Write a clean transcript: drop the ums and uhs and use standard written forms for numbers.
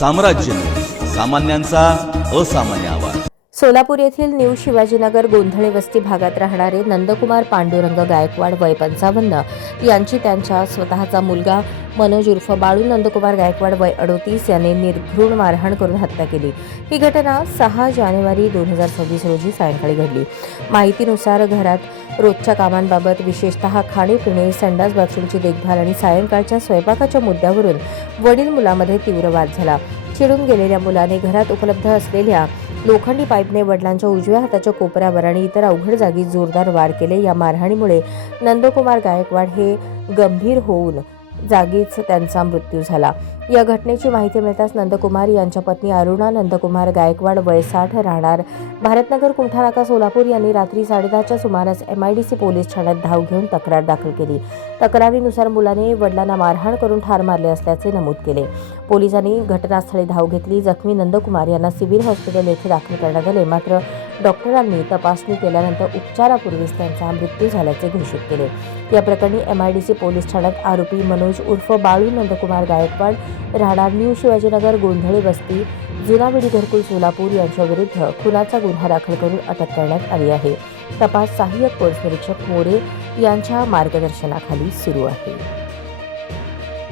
साम्राज्य सामान्यांचा असामान्य आवाज। सोलापूर येथील न्यू शिवाजीनगर गोंधळे वस्ती भागात राहणारे नंदकुमार पांडुरंग गायकवाड वय 55 यांची त्यांच्या स्वतःचा मुलगा मनोज उर्फ बाळू नंदकुमार गायकवाड वय 38 याने निर्घृण मारहाण करून हत्या केली। ही घटना 6 जानेवारी 2026 रोजी सायंकाळी घडली। माहितीनुसार घरात रोजच्या कामांबाबत विशेषतः खाणे-पिणे, संडास बाथरूमची देखभाल आणि सायंकाळच्या स्वयंपाकाच्या मुद्द्यावरून वडील मुलामध्ये तीव्र वाद झाला। चिडून गेलेल्या मुलाने घरात उपलब्ध असलेल्या लोखंडी पाईपने वडिलांच्या उजव्या हाताच्या कोपऱ्यावर आणि इतर अवघड जागी जोरदार वार केले। या मारहाणीमुळे नंदकुमार गायकवाड हे गंभीर होऊन जागीच त्यांचा मृत्यू झाला। या घटनेची माहिती मिळताच नंदकुमार यांच्या पत्नी अरुणा नंदकुमार गायकवाड वय 60 राहणार भारतनगर कुंठानाका सोलापूर यांनी रात्री 10:30च्या सुमारास MIDC पोलीस ठाण्यात धाव घेऊन तक्रार दाखल केली। तक्रारीनुसार मुलाने वडिलांना मारहाण करून ठार मारले असल्याचे नमूद केले। पोलिसांनी घटनास्थळी धाव घेतली। जखमी नंदकुमार यांना सिव्हिल हॉस्पिटल येथे दाखल करण्यात आले, मात्र डॉक्टरांनी तपासणी केल्यानंतर उपचारापूर्वीच त्यांचा मृत्यू झाल्याचे घोषित केले। या प्रकरणी MIDC पोलीस ठाण्यात आरोपी मनोज उर्फ बाळू नंदकुमार गायकवाड राहणार न्यू शिवाजीनगर गोंधळे वस्ती जुना विडी घरकुल सोलापूर यांच्या विरुद्ध खुनाचा गुन्हा दाखल करून अटक करण्यात आली आहे। तपास सहाय्यक पोलीस निरीक्षक मोरे यांच्या मार्गदर्शनाखाली सुरू आहे।